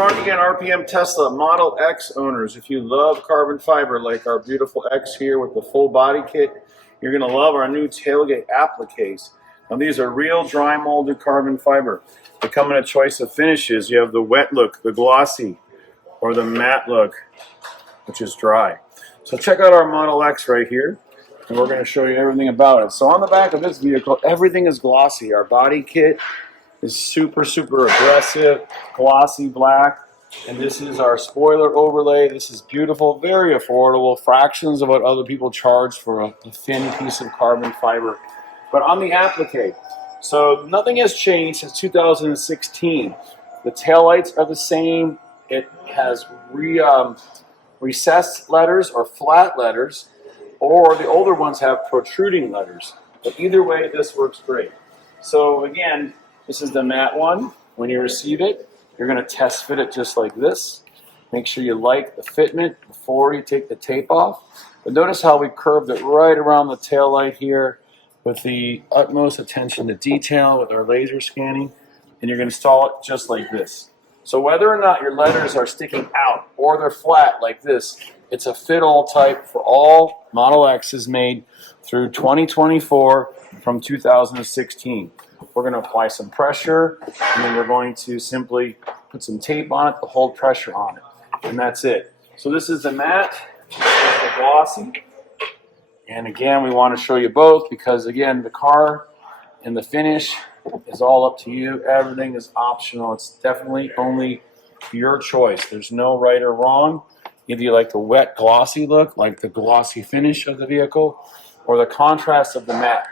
Mark again, RPM Tesla Model X owners. If you love carbon fiber like our beautiful X here with the full body kit, you're going to love our new Tailgate Appliques. Now these are real dry molded carbon fiber. They come in a choice of finishes. You have the wet look, the glossy, or the matte look, which is dry. So check out our Model X right here, and we're going to show you everything about it. So on the back of this vehicle, everything is glossy. Our body kit is super aggressive, glossy black, and this is our spoiler overlay. This is beautiful, very affordable, fractions of what other people charge for a thin piece of carbon fiber. But on the applique, so nothing has changed since 2016. The taillights are the same. It has recessed letters or flat letters, or the older ones have protruding letters. But either way, this works great. So again, this is the matte one. When you receive it, you're going to test fit it just like this. Make sure you like the fitment before you take the tape off. But notice how we curved it right around the tail light here with the utmost attention to detail with our laser scanning. And you're going to install it just like this. So whether or not your letters are sticking out or they're flat like this, it's a fit-all type for all Model X's made through 2024 from 2016. We're going to apply some pressure, and then we're going to simply put some tape on it to hold pressure on it. And that's it. So this is the matte, this is the glossy. And again, we want to show you both because, again, the car and the finish is all up to you. Everything is optional. It's definitely only your choice. There's no right or wrong. Either you like the wet, glossy look, like the glossy finish of the vehicle, or the contrast of the matte.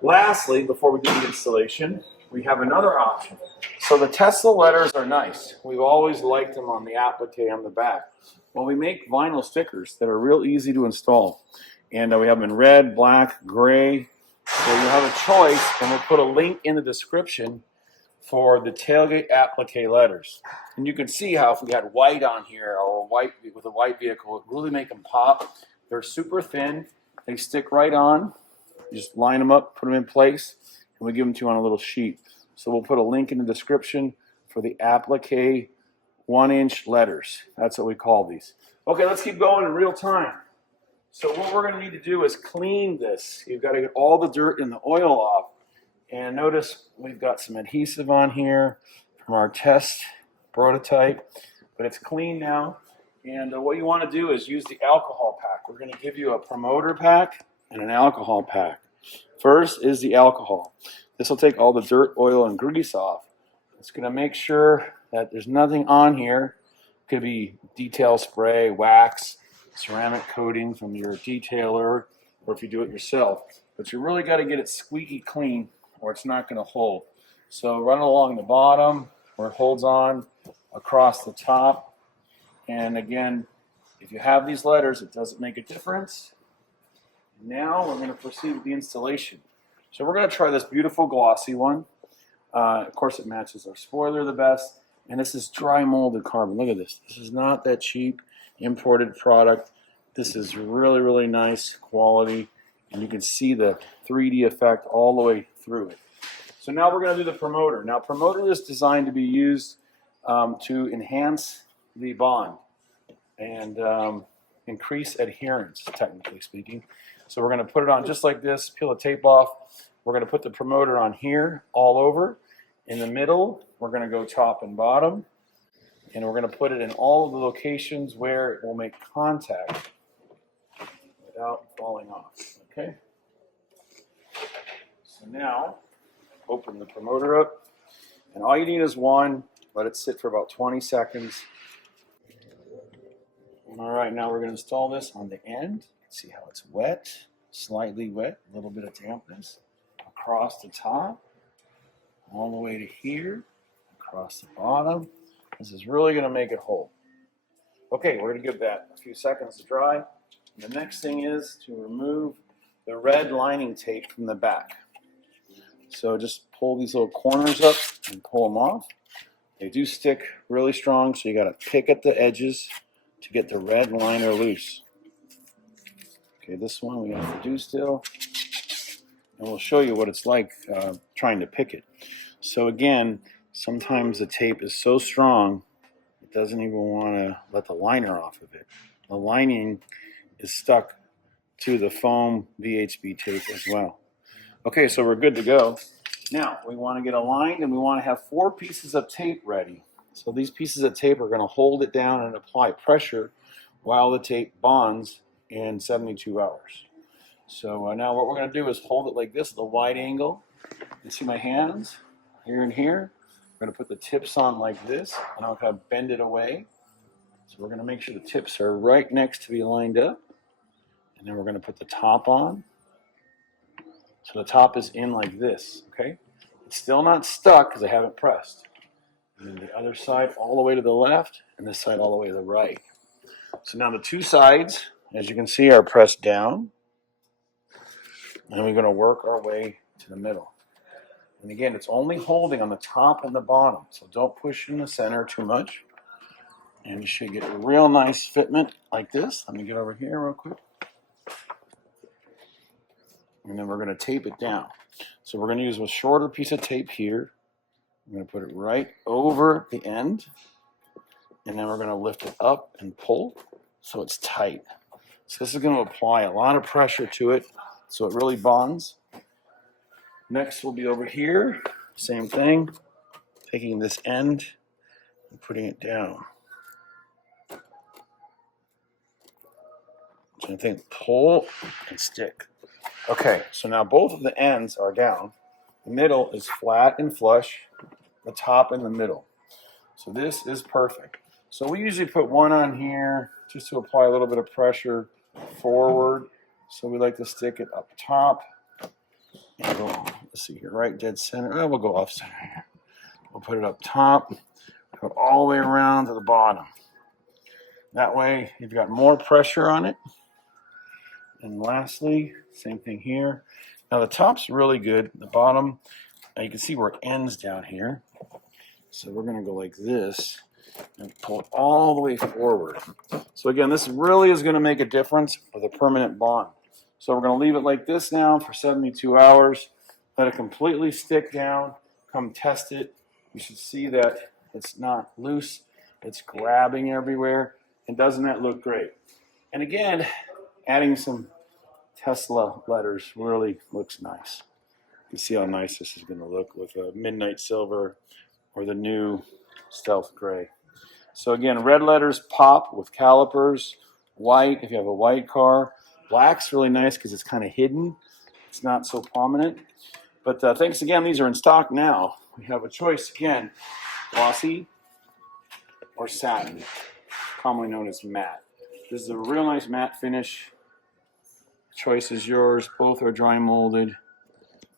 Lastly, before we do the installation, we have another option. So the Tesla letters are nice. We've always liked them on the applique on the back. Well, we make vinyl stickers that are real easy to install. And we have them in red, black, gray. So you have a choice, and we'll put a link in the description for the Tailgate Applique letters. And you can see how if we had white on here or white with a white vehicle, it really make them pop. They're super thin. They stick right on. You just line them up, put them in place, and we give them to you on a little sheet. So we'll put a link in the description for the applique 1-inch letters. That's what we call these. Okay, let's keep going in real time. So what we're going to need to do is clean this. You've got to get all the dirt and the oil off. And notice we've got some adhesive on here from our test prototype, but it's clean now. And what you want to do is use the alcohol pack. We're going to give you a promoter pack and an alcohol pack. First is the alcohol. This will take all the dirt, oil, and grease off. It's going to make sure that there's nothing on here. It could be detail spray, wax, ceramic coating from your detailer, or if you do it yourself. But you really got to get it squeaky clean or it's not going to hold. So run along the bottom where it holds on, across the top. And again, if you have these letters, it doesn't make a difference. Now we're going to proceed with the installation. So we're going to try this beautiful glossy one. Of course, it matches our spoiler the best. And this is dry molded carbon. Look at this. This is not that cheap imported product. This is really nice quality. And you can see the 3D effect all the way through it. So now we're going to do the promoter. Now, promoter is designed to be used to enhance the bond and increase adherence, technically speaking. So we're going to put it on just like this, peel the tape off. We're going to put the promoter on here all over. In the middle, we're going to go top and bottom. And we're going to put it in all of the locations where it will make contact without falling off. Okay? So now, open the promoter up. And all you need is one. Let it sit for about 20 seconds. All right, now we're going to install this on the end. See how it's wet, slightly wet, a little bit of dampness. Across the top, all the way to here, across the bottom. This is really going to make it hold. Okay, we're going to give that a few seconds to dry. And the next thing is to remove the red lining tape from the back. So just pull these little corners up and pull them off. They do stick really strong, so you got to pick at the edges to get the red liner loose. Okay, this one we have to do still. And we'll show you what it's like trying to pick it. So again, sometimes the tape is so strong it doesn't even want to let the liner off of it. The lining is stuck to the foam VHB tape as well. Okay, so we're good to go. Now, we want to get aligned and we want to have 4 pieces of tape ready. So these pieces of tape are going to hold it down and apply pressure while the tape bonds in 72 hours. So now what we're going to do is hold it like this at a wide angle. You see my hands here and here. We're going to put the tips on like this, and I'm going to bend it away. So we're going to make sure the tips are right next to be lined up. And then we're going to put the top on. So the top is in like this, okay? It's still not stuck because I haven't pressed. And then the other side all the way to the left, and this side all the way to the right. So now the 2 sides, as you can see, are pressed down. And we're going to work our way to the middle. And again, it's only holding on the top and the bottom, so don't push in the center too much. And you should get a real nice fitment like this. Let me get over here real quick. And then we're going to tape it down. So we're going to use a shorter piece of tape here. I'm going to put it right over the end. And then we're going to lift it up and pull so it's tight. So this is going to apply a lot of pressure to it so it really bonds. Next will be over here. Same thing. Taking this end and putting it down. So I think pull and stick. Okay, so now both of the ends are down. The middle is flat and flush, the top in the middle. So this is perfect. So we usually put one on here just to apply a little bit of pressure forward. So we like to stick it up top. And go, let's see here, right dead center. Oh, we'll go off center here. We'll put it up top, go all the way around to the bottom. That way you've got more pressure on it. And lastly, same thing here. Now the top's really good. The bottom, now you can see where it ends down here. So we're going to go like this and pull it all the way forward. So again, this really is going to make a difference with a permanent bond. So we're going to leave it like this now for 72 hours. Let it completely stick down. Come test it. You should see that it's not loose. It's grabbing everywhere. And doesn't that look great? And again, adding some Tesla letters really looks nice. You see how nice this is going to look with a midnight silver or the new stealth gray. So again, red letters pop with calipers. White if you have a white car. Black's really nice because it's kind of hidden. It's not so prominent. But thanks again. These are in stock now. We have a choice again: glossy or satin, commonly known as matte. This is a real nice matte finish. Choice is yours. Both are dry molded.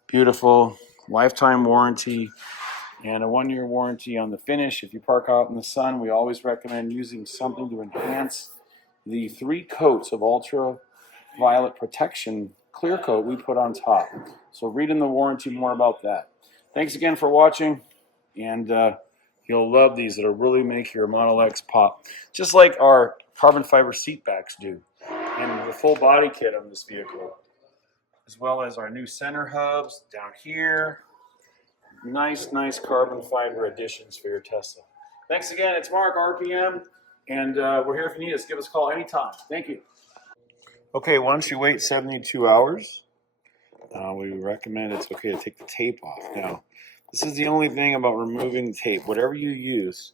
Beautiful. Lifetime warranty and a 1-year warranty on the finish. If you park out in the sun, we always recommend using something to enhance the 3 coats of ultraviolet protection clear coat we put on top. So read in the warranty more about that. Thanks again for watching, and you'll love these. It'll really make your Model X pop, just like our carbon fiber seat backs do. And the full body kit on this vehicle, as well as our new center hubs down here. Nice carbon fiber additions for your Tesla. Thanks again. It's Mark, RPM, and we're here if you need us. Give us a call anytime. Thank you. Okay, once you wait 72 hours, we recommend it's okay to take the tape off. Now, this is the only thing about removing tape. Whatever you use,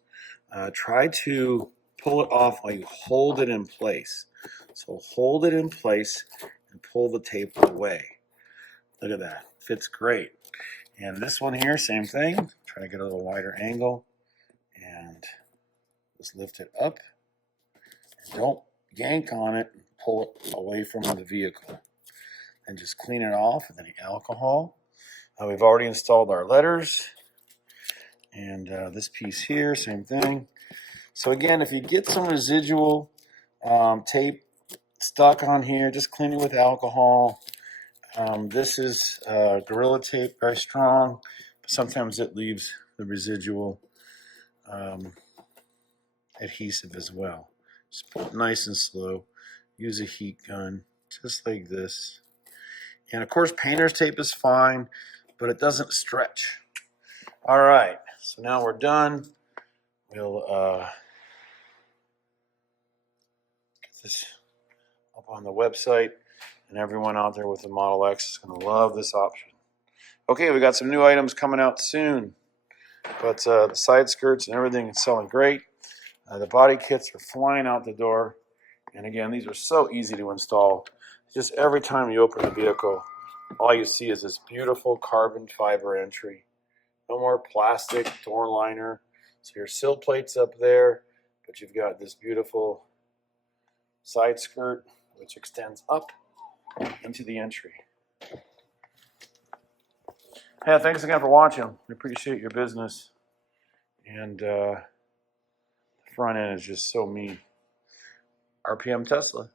try to pull it off while you hold it in place. So hold it in place and pull the tape away. Look at that. Fits great. And this one here, same thing. Try to get a little wider angle and just lift it up. And don't yank on it and pull it away from the vehicle. And just clean it off with any alcohol. We've already installed our letters. And this piece here, same thing. So again, if you get some residual tape stuck on here, just clean it with alcohol. This is Gorilla Tape, very strong, but sometimes it leaves the residual adhesive as well. Just pull it nice and slow. Use a heat gun, just like this. And of course, painter's tape is fine, but it doesn't stretch. All right, so now we're done. We'll this up on the website, and everyone out there with the Model X is going to love this option. Okay, we got some new items coming out soon, but the side skirts and everything is selling great. The body kits are flying out the door, and again, these are so easy to install. Just every time you open the vehicle, all you see is this beautiful carbon fiber entry. No more plastic door liner. So your sill plate's up there, but you've got this beautiful side skirt which extends up into the entry. Yeah, thanks again for watching. We appreciate your business. And the front end is just so mean. RPM Tesla.